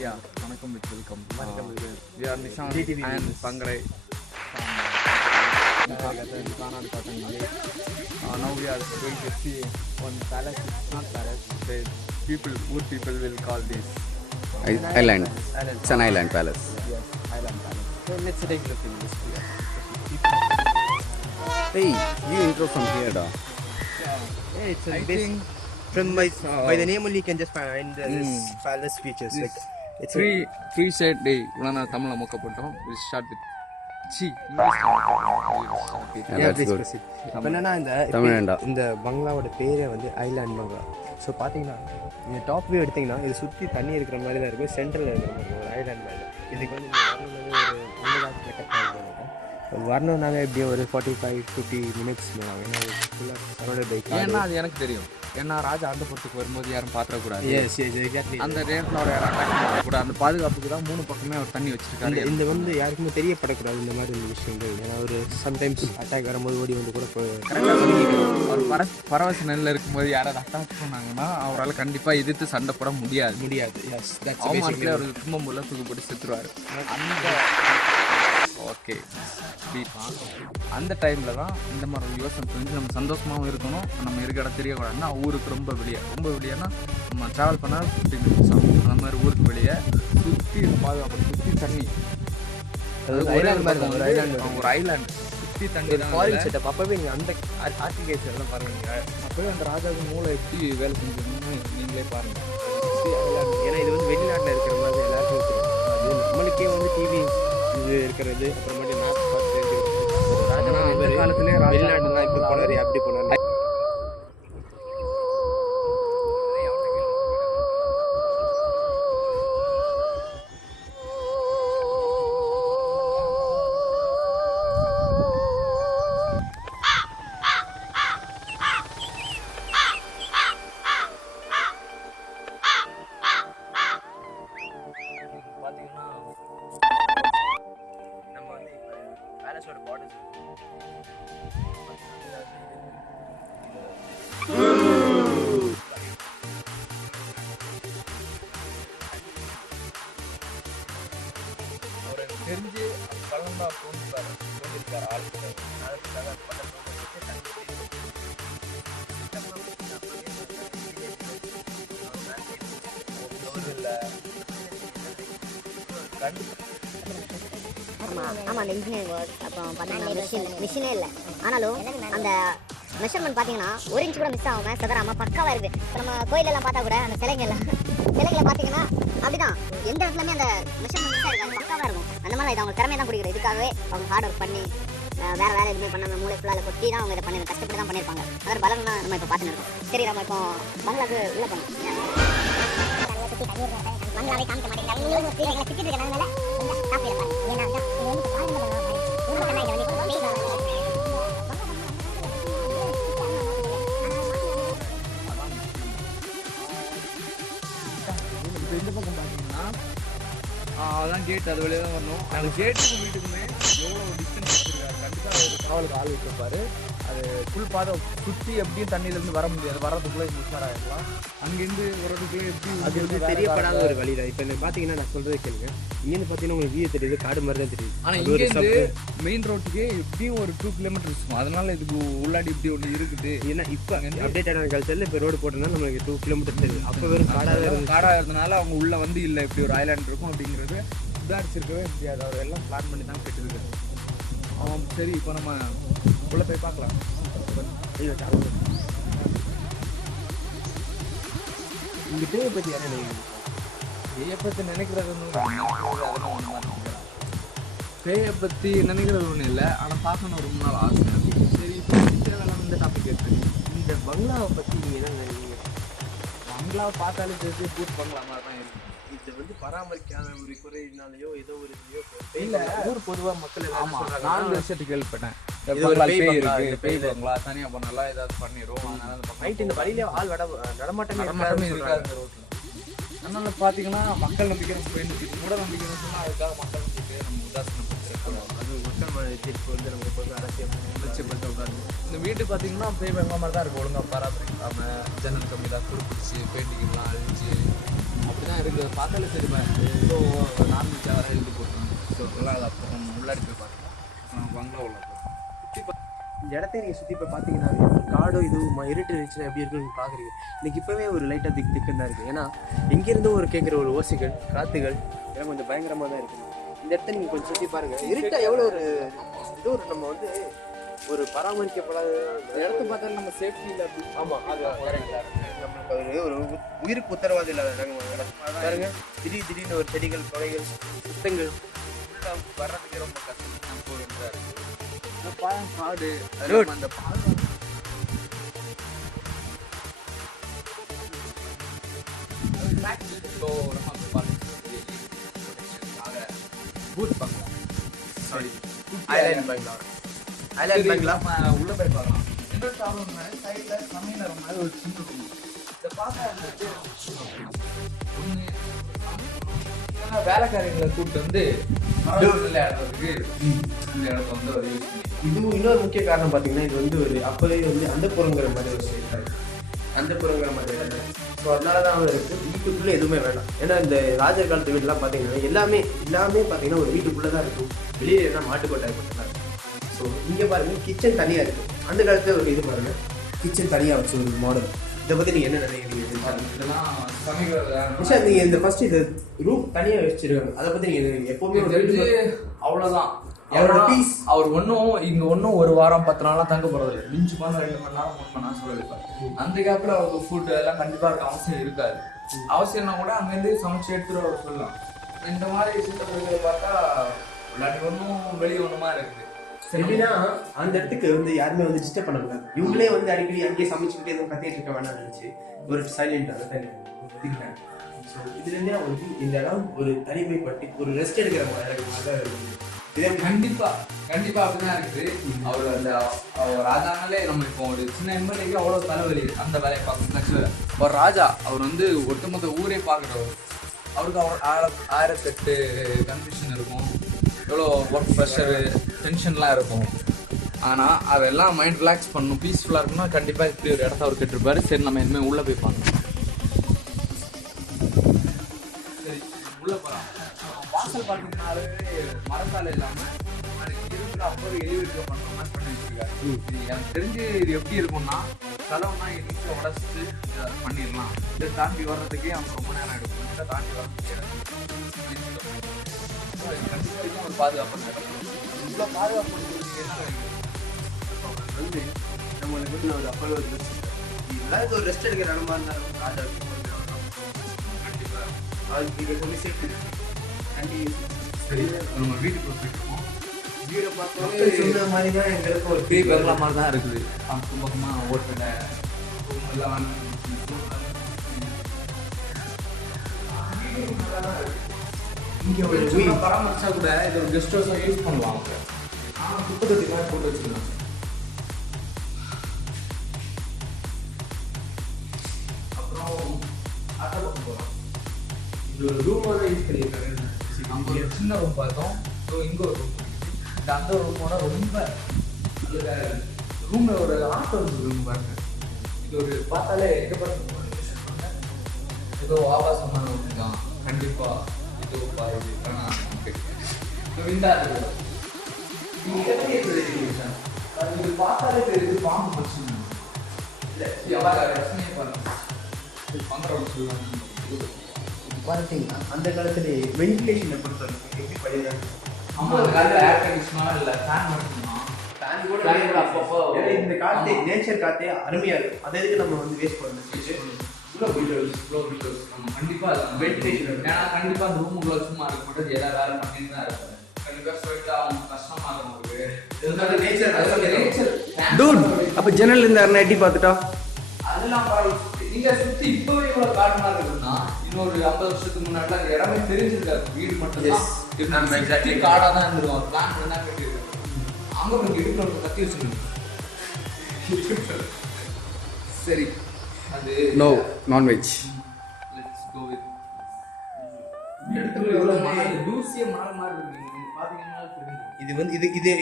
Yeah, வணக்கம் with welcome. We are Nishan DTV and viewers. Pangarai from Karnataka Tamil. Now we are going to see one palace. It's not palace. Wood people will call this Island. It's an island palace. yes, island palace. So let's take a look in this video. Hey, you intro from here, da. Yeah, it's I a base think from by the name only you can just find this palace features. this Like it's three set day. இவ்வளோ நான் தமிழில் மொக்க போட்டோம். We start with Yeah, that's please good. proceed. இப்போ என்னன்னா தமிழ்ண்டா. இந்த பங்களாவோட பேரே வந்து ஐலாண்ட் பங்களா. ஸோ பார்த்தீங்கன்னா இந்த டாப் வியூ எடுத்தீங்கன்னா இது சுற்றி தண்ணி இருக்கிற மாதிரி தான் இருக்கும், சென்டரில் இருக்கிற மாதிரி இருக்கும் ஒரு ஐலாண்ட் மேலே. இதுக்கு வந்து வரணுன்னாவே எப்படியும் ஒரு 45-50 மினிட்ஸ் ஏன்னா ஃபுல்லாக சரௌண்டட் பை கார். ஏன்னா அது எனக்கு தெரியும். ஏன்னா ராஜா அந்த பொறுத்துக்கு வரும்போது யாரும் பாத்திரக்கூடாது. Yes exactly. அந்த நேரத்தில் அவர் யாரும் அட்டாக் பண்ணக்கூடாது. அந்த பாதுகாப்புக்கு தான் 3 பக்கமே அவர் தண்ணி வச்சிருக்காரு. இந்த வந்து யாருக்குமே தெரியப்படக்கூடாது இந்த மாதிரி இந்த விஷயங்கள். ஏன்னா ஒரு சம்டைம்ஸ் அட்டாக் வரும்போது ஓடி வந்து கூட அவர் பரவச நிலையில் இருக்கும்போது யாராவது அட்டாக் பண்ணாங்கன்னா அவரால் கண்டிப்பாக எதிர்த்து சண்டை போட முடியாது. எஸ் அவமானத்தில் அவர் கும்பமுள்ள தூக்கப்பட்டு செத்துருவார். அந்த ஓகே அந்த டைமில் தான் இந்த மாதிரி யோசனை செஞ்சு நம்ம சந்தோஷமாகவும் இருக்கணும், நம்ம இருக்க இடம் தெரியக்கூடாதுன்னா ஊருக்கு ரொம்ப வெளியேனா நம்ம ட்ராவல் பண்ணால் 50 மினிட்ஸ் ஆகும். அந்த மாதிரி ஊருக்கு வெளியே சுற்றி பாதுகாப்பு சுற்றி தண்ணி, ஒரு ஐலாண்ட் சுற்றி தண்ணி தான் ஃபாரின் செட்டப். அப்போவே நீங்கள் அந்த ஆர்டிகேச்சர்லாம் பாருங்கள். அப்போவே அந்த ராஜாவுக்கு மூளை எப்படி வேலை செஞ்சுருந்தோம்னு நீங்களே பாருங்கள். ஏன்னா இது வந்து வெளிநாட்டில் இருக்கிற மாதிரி எல்லாருக்கும் தெரியும். அது நம்மளுக்கே வந்து டிவி இது இருக்கிறது, அப்புறமேட்டு மேப் பார்த்து அந்த காலத்திலே வெளிநாட்டில் தான் இப்படி போனார் அப்படி போனார். பார்த்தீங்கன்னா நம்ம வந்து இப்போ பேலஸோட பார்டர்ஸ் ஒரு தெரிஞ்சு பழம்பா போயிருக்காரு ஆளுக்கு ஆமாம் அந்த இன்ஜினியரிங் ஒர்க் அப்புறம் பார்த்தீங்கன்னா மிஷினே இல்லை. ஆனாலும் அந்த மெஷர்மெண்ட் பார்த்தீங்கன்னா 1 இன்ச் கூட மிஸ் ஆகாமல் செதறாமல் பக்காவாக இருக்குது. இப்போ நம்ம கோயிலெல்லாம் பார்த்தா கூட அந்த சிலைகளை பார்த்தீங்கன்னா அப்படிதான் எந்த இடத்துலையுமே அந்த மெஷர்மெண்ட் மிஸ் ஆகிருக்கு, பக்காவாக இருக்கும். அந்த மாதிரி இது அவங்க திறமையை தான் கொடுக்குறது. இதுக்காகவே அவங்க ஹார்ட் ஒர்க் பண்ணி வேறு எதுவுமே பண்ணாமல் மூளை ஃபுல்லாக கொட்டி தான் அவங்க இதை பண்ணி கஷ்டப்பட்டு தான் பண்ணியிருப்பாங்க. அதாவது பலன் தான் நம்ம இப்போ பார்த்துன்னு இருக்கோம். சரி, நம்ம இப்போ பங்களாவுக்கு உள்ளே போனோம். பங்களாவே காமிக்க மாட்டேங்கிறாங்க. திட்டிட்டு இருக்கிறதுனால இப்போ இந்த பக்கம் பார்த்தீங்கன்னா அதான் கேட், அது வழியாக தான் வரணும். அந்த கேட்டுக்கும் வீட்டுக்குமே எவ்வளோ டிஸ்டன்ஸ் வச்சுருக்காரு. கண்டிப்பாக ஒரு காவலுக்கு ஆள் வச்சிருப்பாரு. அது ஃபுல் பாதம் சுற்றி எப்படியும் தண்ணியிலேருந்து வர முடியாது, வர்றதுக்குள்ளே முஸ்தாராகிடலாம். அங்கேருந்து வர்றதுக்குள்ளே எப்படி அது வந்து தெரியப்படாத ஒரு வழி தான். இப்போ பார்த்தீங்கன்னா நான் சொல்கிறதே கேளுங்க. இங்கேருந்து பார்த்தீங்கன்னா உங்களுக்கு வியூ தெரியுது, காடு மாதிரி தான் தெரியுது. ஆனால் இங்கேருந்து மெயின் ரோட்டுக்கு எப்படியும் ஒரு 2 கிலோமீட்டர் இருக்கும். அதனால இதுக்கு உள்ளாடி இப்படி ஒன்று இருக்குது. ஏன்னா இப்போ அப்டேட்டான கல்ச்சரில் இப்போ ரோடு போட்டோம்னா நம்மளுக்கு 2 கிலோமீட்டர் தெரியுது. அப்போ வெறும் காடாக இருந்தனால அவங்க உள்ளே வந்து இல்லை இப்படி ஒரு ஐலாண்ட் இருக்கும் அப்படிங்கிறது சுதாரிச்சிருக்கவே முடியாது. அவர் எல்லாம் பிளான் பண்ணி தான் கேட்டுருக்கு. சரி, இப்போ நம்ம உள்ளே போய் பார்க்கலாம். இங்கே பேயை பற்றி யாரும் நினைக்கிறீங்க? பேயை பற்றி நினைக்கிறது பேயை பற்றி நினைக்கிறது ஒன்றும் இல்லை, ஆனால் பார்க்கணும் ரொம்ப நாள் ஆசை. சரி, இப்போ தேவையில்லாம இந்த டாபிக் எடுத்துருக்கீங்க. இந்த பங்களாவை பற்றி நீங்கள் என்ன நினைக்கிறீங்க? பங்களாவை பார்த்தாலே தெரிஞ்சு பூட் பங்களா மாதிரி தான் இருக்கும். இதை வந்து பராமரிக்காத ஒரு குறையினாலேயோ ஏதோ ஒரு இதுலையோ இல்லை, ஊர் பொதுவாக மக்கள் ஆமாம் 4 வருஷத்துக்கு கேள்விப்பட்டேன். இது ஒரு பேய் பங்களா, இருக்கு, பேய் பங்களா தனியாக பண்ணலாம், ஏதாவது பண்ணிடும். அதனால அந்த நைட் இந்த வழியில ஆள் நடமாட்டமே இருக்காது அந்த ரோட்டில். அதனால பார்த்தீங்கன்னா மக்கள் நம்பிக்கை போயிட்டு மூட நம்பிக்கைன்னு சொன்னால் அதுக்காக மக்கள் நம்பிக்கை நம்ம உதாசனப்படுத்திருக்கோம். அது மக்கள் தீர்ப்பு வந்து நம்ம எப்போதும் லட்சியப்பட்டு விடாது. இந்த வீட்டு பார்த்தீங்கன்னா பேய் பங்களா மாதிரி தான் இருக்கும். ஒழுங்காக பராமரிக்காமல் ஜன்னல் கம்மி தான் துருப்பிடிச்சு பெயிண்டிங்லாம் அழிச்சு அப்படிதான் இருக்குது. பார்த்தாலே சரி ஸோ நான்வெஜ் வேறு எழுதி போட்டுருவாங்க. ஸோ எல்லாம் அதை அப்புறம் உள்ளாடி போய் பார்த்தோம் பங்களா உள்ள இந்த இடத்த நீங்கள் சுற்றி இப்போ பார்த்தீங்கன்னா காடோ இதுவும் இருட்டு இருந்துச்சுன்னா எப்படி இருக்குன்னு பார்க்குறீங்க. இன்னைக்கு இப்போவே ஒரு லைட்டாக திக்குன்னு தான் இருக்குது. ஏன்னா எங்கேருந்தும் ஒரு கேட்குற ஒரு ஓசைகள் காற்றுகள் எல்லாம் கொஞ்சம் பயங்கரமாக தான் இருக்குது. இந்த இடத்த நீங்கள் கொஞ்சம் சுற்றி பாருங்கள். இருட்டா எவ்வளோ ஒரு இது ஒரு நம்ம வந்து ஒரு பராமரிக்கப்படாத இடத்த பார்த்தாலும் நம்ம சேஃப்டி இல்லை. ஆமாம் அது நம்மளுக்கு ஒரு உயிருக்கு உத்தரவாதம் இல்லாத நாங்கள் பாருங்க. திடீர்னு ஒரு செடிகள் கொலைகள் சுத்தங்கள் வர்றதுக்கு ரொம்ப கஷ்டம் போயிருந்தா இருக்குது. பாயம் காடு அந்த உள்ள போய் பார்க்கலாம். சைட்ல சமையல் மாதிரி ஒரு சின்ன இதை பார்க்க வேலைக்காரங்களை கூப்பிட்டு வந்து இந்த இடத்த வந்து ஒரு இதுவும் இன்னொரு முக்கிய காரணம் பார்த்தீங்கன்னா இது வந்து ஒரு அப்போவே வந்து அந்தப்புறங்கிற மாதிரி ஒரு சொல்லியிருக்காரு. அந்தப்புறங்கிற மாதிரி இல்லை. ஸோ அதனால தான் இருக்குது. வீட்டுக்குள்ளே எதுவுமே வேண்டாம். ஏன்னா இந்த ராஜர் காலத்து வீடுலாம் பார்த்தீங்கன்னா எல்லாமே பார்த்தீங்கன்னா ஒரு வீட்டுக்குள்ளே தான் இருக்கும். வெளியே என்ன மாட்டுக்கொட்டாய் மட்டும்தான் இருக்கும். ஸோ இங்கே பாருங்கள் கிச்சன் தனியாக இருக்குது. அந்த காலத்தில் ஒரு இது பாருங்கள் கிச்சன் தனியாக வச்சு ஒரு மாடல். இதை பற்றி நீங்கள் என்ன நினைக்கிறீங்க? நீங்கள் இந்த ஃபர்ஸ்ட் இது ரூம் தனியாக வச்சிருக்காங்க. அதை பற்றி நீங்கள் எப்போவுமே அவ்வளோதான். அவரோட பீஸ் அவர் ஒன்றும் ஒரு வாரம் 10 நாளாக தங்க போகிறது. மிஞ்சு போனால் 2 மணி நேரம் 3 மணி நேரம் சொல்லியிருப்பார். அந்த கேப்பில் அவருக்கு ஃபுட் எல்லாம் கண்டிப்பாக இருக்க அவசியம் இருக்காது. அவசியம்னா கூட அங்கேருந்து சமைச்சு எடுத்துகிட்டு அவர் சொல்லலாம். இந்த மாதிரி விஷயத்தை பார்த்தா விளையாட்டு ஒன்றும் வெளியே ஒன்றுமா இருக்குது. எப்படின்னா அந்த இடத்துக்கு வந்து யாருமே வந்து டிஸ்டர்ப் பண்ணக்கூடாது. இவங்களே வந்து அடிக்கடி அங்கேயே சமைச்சுக்கிட்டே எதுவும் கத்திட்டு இருக்க வேண்டாம்னு நினச்சி ஒரு சைலண்ட் அதை தனியாக. ஸோ இதுலேருந்தே அவங்களுக்கு இந்த இடம் ஒரு தனிமைப்பட்டு ஒரு ரெஸ்ட் எடுக்கிற மாதிரி தான் இருக்குது. கண்டிப்பா அப்படிதான் இருக்குது. அவர் அந்த ராஜானாலே நம்ம இப்போ ஒரு சின்ன எம்எல்ஏக்கு அவ்வளோ தலைவலி அந்த வேலையை பார்க்கணும். ஒரு ராஜா அவர் வந்து ஒட்டுமொத்த ஊரே பார்க்குறவர். அவருக்கு அவர் 1008 கன்ஃபியூஷன் இருக்கும். எவ்வளோ ஒர்க் ப்ரெஷரு டென்ஷன்லாம் இருக்கும். ஆனால் அதெல்லாம் மைண்ட் ரிலாக்ஸ் பண்ணணும், பீஸ்ஃபுல்லாக இருக்குன்னா கண்டிப்பாக இப்படி ஒரு இடத்த அவர் கேட்டிருப்பாரு. சரி நம்ம இனிமேல் உள்ளே போய் பார்க்கணும். சரி உள்ளே போகலாம். வாசல் பார்த்தீங்கன்னாலே மரத்தால் இல்லாமல் இருக்கிற அப்போ எலிவேட்டர் பண்ணுற மாதிரி பண்ணி வச்சுருக்காரு. இது எனக்கு தெரிஞ்சு இது எப்படி இருக்கும்னா கதவுனா எலிக்க உடச்சிட்டு இதை பண்ணிடலாம். இதை தாண்டி வர்றதுக்கே அவங்க ரொம்ப நேரம் எடுக்கும். இதை தாண்டி வர்றதுக்கே கண்டிப்பாக ஒரு பாதுகாப்பு நடக்கும். இவ்வளோ பாதுகாப்பு என்ன வந்து நம்மளுக்கு வந்து ஒரு அப்போ எல்லாருக்கும் ஒரு ரெஸ்ட் எடுக்கிற இடமா இருந்தாலும் ராஜா கண்டிப்பாக அதுக்கு நீங்கள் சொல்லி சேஃப்டி சரி நம்ம வீட்டுக்குள்ள போயிட்டுருக்கோம். வீடை பார்த்தோம் சொன்ன மாதிரி தான் எங்களுக்கு ஒரு பேய் வரல மாதிரி தான் இருக்குது. பக்கமாக ஓட்டலை எல்லாம் இங்கே ஒரு வீடு பராமரிச்சா கூட இது ஒரு கெஸ்ட் ஹவுஸாக யூஸ் பண்ணலாம். அவங்க ஆனால் குப்பை தொட்டிக்காக போட்டு வச்சுருந்தாங்க. அப்புறம் அட்டை பக்கம் போகலாம். இது ஒரு ரூமாக தான் யூஸ் பண்ணியிருக்காங்க. அங்கே ஒரு சின்ன ரூம் பார்த்தோம். ஸோ இங்கே ஒரு ரூம் இந்த அந்த ரூமோட ரொம்ப ரூமில் ஒரு ஆட்டோ ரூம் பாருங்க. இது ஒரு பார்த்தாலே எங்கே பாருங்க ஏதோ ஆபாசமான ஒன்று தான். கண்டிப்பாக இது பாருங்க. ஆனால் விண்டா இருக்குது. இது பார்த்தாலே தெரியுது பாம்பு பிரச்சனை இல்லை. எவ்வளோ ரசனையே பாருங்க. பங்கரம் சொல்லுவாங்க. பார்த்தீங்கன்னா அந்த காலத்துல வென்டிலேஷனை பொறுத்தவரைக்கும் எப்படி பண்ணிடுறாங்க. ஆமாம் அந்த காலத்தில் ஏர் கண்டிஷனாக இல்லை ஃபேன் மட்டும்தான். ஃபேன் கூட அப்பப்போ இந்த காற்று நேச்சர் காற்றே அருமையாக இருக்கும். அதை எதுக்கு நம்ம வந்து வேஸ்ட் பண்ணணும். இவ்வளோ விண்டோஸ் நம்ம கண்டிப்பாக வென்டிலேஷன் இருக்கும். ஏன்னா கண்டிப்பாக அந்த ரூமுக்குள்ள சும்மா இருக்க மாட்டேது. எல்லா வேலை பண்ணிட்டு தான் இருக்கும். கண்டிப்பாக சொல்லிட்டு அவங்க கஷ்டமாக இருக்கும். அவங்களுக்கு நேச்சர் டூட் அப்போ ஜன்னல் இருந்தாருன்னா எட்டி பார்த்துட்டா அதெல்லாம் நீங்க சுற்றி இப்போவே இவ்வளோ காடு மாதிரி இருக்குன்னா இன்னொரு 50 வருஷத்துக்கு முன்னாடி அந்த இடமே தெரிஞ்சிருக்காரு. வீடு மட்டும் எக்ஸாக்ட்லி காடாக தான் இருந்துருவோம். பிளான் பண்ணி தான் கட்டியிருக்கோம். அங்கே உங்களுக்கு இடுப்பில் கத்தி வச்சுருக்கோம். சரி அது no non veg. Let's go with இடத்துல எவ்வளோ மணல் தூசிய மணல் மாதிரி இருக்கு. நீங்கள் பார்த்தீங்கன்னா தெரியும். இது வந்து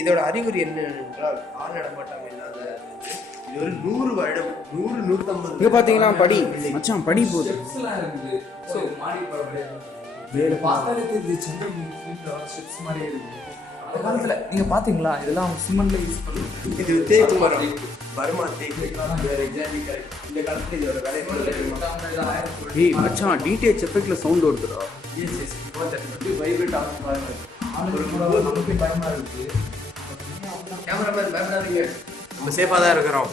இதோட அறிகுறி என்ன என்றால் ஆள் நடமாட்டம் இல்லாத இது ஒரு 100 வருடம் 100-150 இங்க பாத்தீங்களா படி மச்சான் படி போகுது. ஸ்டெப்ஸ்லாம் இருக்குது. ஸோ மாடி வேறு பார்த்தாலே தெரியுது சென்னை ஸ்டெப்ஸ் மாதிரியே இருக்குது. அந்த காலத்தில் நீங்கள் பார்த்தீங்களா இதெல்லாம் சிமெண்ட்ல யூஸ் பண்ணுறது. இது தேக்கு மரம் பர்மா தேக்கு வேற எக்ஸாக்ட்லி கரெக்ட். இந்த காலத்துல இதோட விலை ஏய் மச்சான் டிடிஹெச் எஃபெக்ட்ல சவுண்ட் வருதுடா. வைப்ரேட் ஆகும் பாருங்க. நமக்கு பயமா இருக்குது. கேமராமேன் பயப்படாதீங்க, நம்ம சேஃபாக தான் இருக்கிறோம்.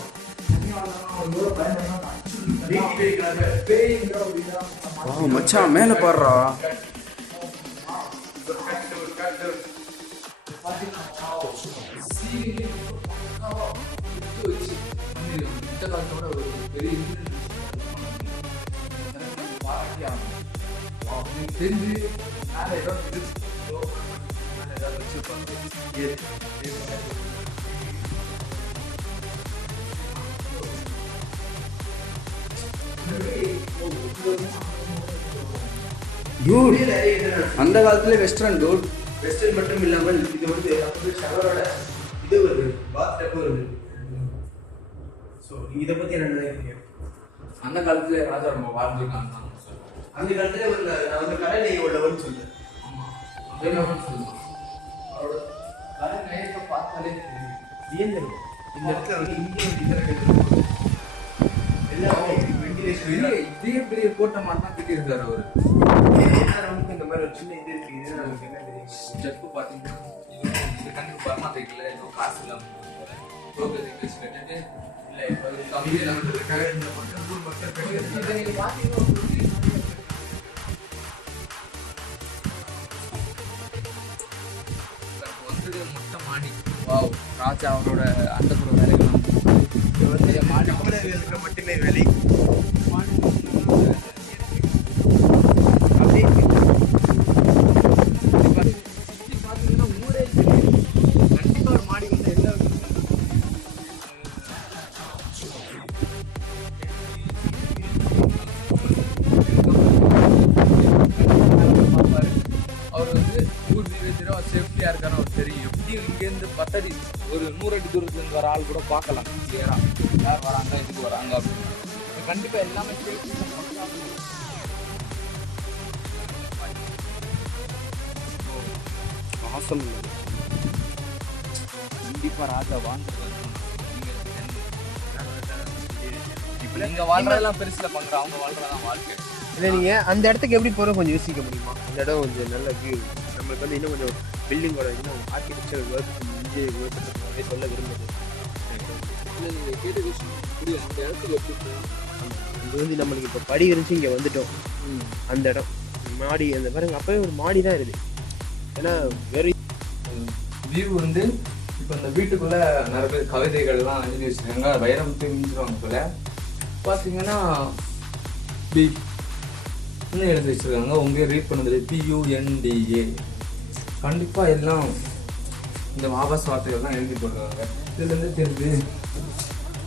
மச்சான் மேல பாடுறா. டூட் அந்த காலத்துல வெஸ்டர்ன் டூட். வெஸ்டர்ன் மட்டும் இல்லாமல் இது வந்து ஷவரோட இது வருது, பாத் டப் வருது. ஸோ இதை பற்றி என்ன நினைக்கிறீங்க? அந்த காலத்துல ராஜா ரொம்ப வாழ்ந்துருக்காங்க. அந்த காலத்துல ஒரு நான் வந்து கடல் உள்ளவன்னு சொல்லுவேன். அவரோட கலை நயத்தை பார்த்தாலே தெரியும். வியந்திருக்கும். இந்த இடத்துல வந்து இந்தியன் எல்லாமே வெண்டிலேஷன் இதே பெரிய கோட்டை மாதிரி தான் கட்டியிருக்காரு அவரு. நமக்கு இந்த மாதிரி ஒரு சின்ன இது இருக்கு. இது நமக்கு என்ன தெரியும்? ஸ்டெப்பு பார்த்தீங்கன்னா இது கண்டிப்பாக பர்மா தைக்கல, ஏதோ காசு இல்லாமல் கட்டிட்டு இல்லை கம்மியாக இல்லாமல் இந்த மக்கள் கட்டி இதை நீங்கள் பார்த்தீங்கன்னா மொட்டை மாடி. வாவ், ராஜா அவரோட அந்தப்புற வேலைகள் வந்து மாடி தமிழர்களுக்கு மட்டுமே வேலை. பார்த்தீங்கன்னா ஊரே கண்டிப்பாக ஒரு மாடி வந்து எல்லா அவர் வந்து ஊர் வீரா சேஃப்டியாக இருக்கான்னு அவர் தெரியும். எப்படியும் இங்கேருந்து 10 அடி ஒரு 100 அடி தூரத்துலேருந்து வர ஆள் கூட பார்க்கலாம் கிளியராக யார் வராங்க இதுக்கு வராங்க அப்படின்னு. கண்டிப்பாக எல்லாமே சேஃப்டி. ஆசம். கண்டிப்பாக ராஜா வாழ்ந்துருக்காரு. இப்போ நீங்கள் வாழ்றதெல்லாம் பெருசில் பண்ணுற அவங்க வாழ்றதான் வாழ்க்கை. இல்லை நீங்கள் அந்த இடத்துக்கு எப்படி போகிற கொஞ்சம் யோசிக்க முடியுமா? அந்த இடம் கொஞ்சம் நல்ல வியூ. நம்மளுக்கு வந்து இன்னும் கொஞ்சம் பில்டிங்கோட இன்னும் ஆர்கிடெக்சர் ஒர்க் இங்கே ஒர்க் சொல்ல விரும்புது. இல்லை நீங்கள் கேட்ட விஷயம் புரியும். அந்த இடத்துக்கு எப்படி போகணும்? இது வந்து நம்மளுக்கு இப்போ படி இருந்துச்சு, இங்கே வந்துட்டோம். அந்த இடம் மாடி அந்த பாருங்க, அப்போவே ஒரு மாடி தான் இருக்குது. ஏன்னா வெறும் வியூ வந்து இப்போ இந்த வீட்டுக்குள்ளே நிறைய பேர் கவிதைகள்லாம் எழுதி வச்சுருக்காங்க. வைரமுத்து மிஞ்சிருவாங்க போல. பார்த்தீங்கன்னா பி இன்னும் எழுதி வச்சுருக்காங்க. உங்கள் ரீட் பண்ணது PUNDA. கண்டிப்பாக எல்லாம் இந்த ஆபாச வார்த்தைகள்லாம் எழுதி போடுறாங்க. இதுலேருந்து தெரிஞ்சு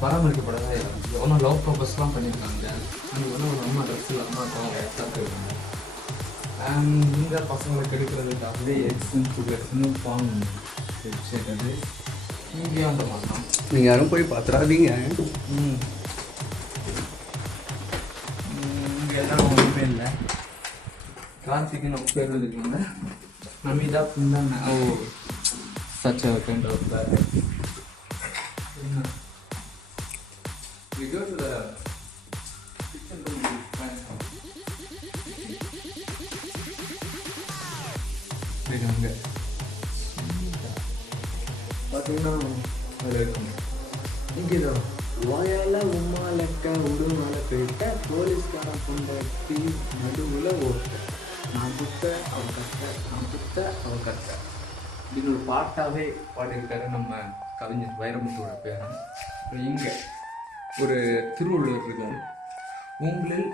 பராமரிக்கப்படாத எவ்வளோ லவ் ப்ரோபஸ்லாம் பண்ணியிருக்காங்க. அங்கே வந்து ஒரு அம்மா ட்ரெஸ் இல்லாமல் பார்த்துருக்காங்க. இந்த பசங்களை கெடுக்கிறதுக்காகவே எக்ஸ்ன்னு ஃபார்ம் வெப்சைட் அது இங்கேயும் அந்த மாதிரி தான். நீங்கள் யாரும் போய் பார்த்துடாதீங்க. இங்கே எல்லாம் ஒன்றுமே இல்லை. கிராந்திக்கு நம்ம பேர் இருக்காங்க. நமிதா புந்தான. Oh such kind of we go to the kitchen room to find some. அங்கே பார்த்தீங்கன்னா அதில் இருக்கும். இங்கே தான் வாயால உமா லெக்க உடுமல போயிட்ட போலீஸ்காரன் கொண்டாட்டி நடுவில் ஓட்ட நான் புத்த அவன் கத்த நான் புத்த அவன் கத்த அப்படின்னு ஒரு பாட்டாகவே பாடியிருக்காரு நம்ம கவிஞர் வைரமுத்தோட பேரன். இங்கே ஒரு திருவள்ளுவர் இருக்கார். உங்களில்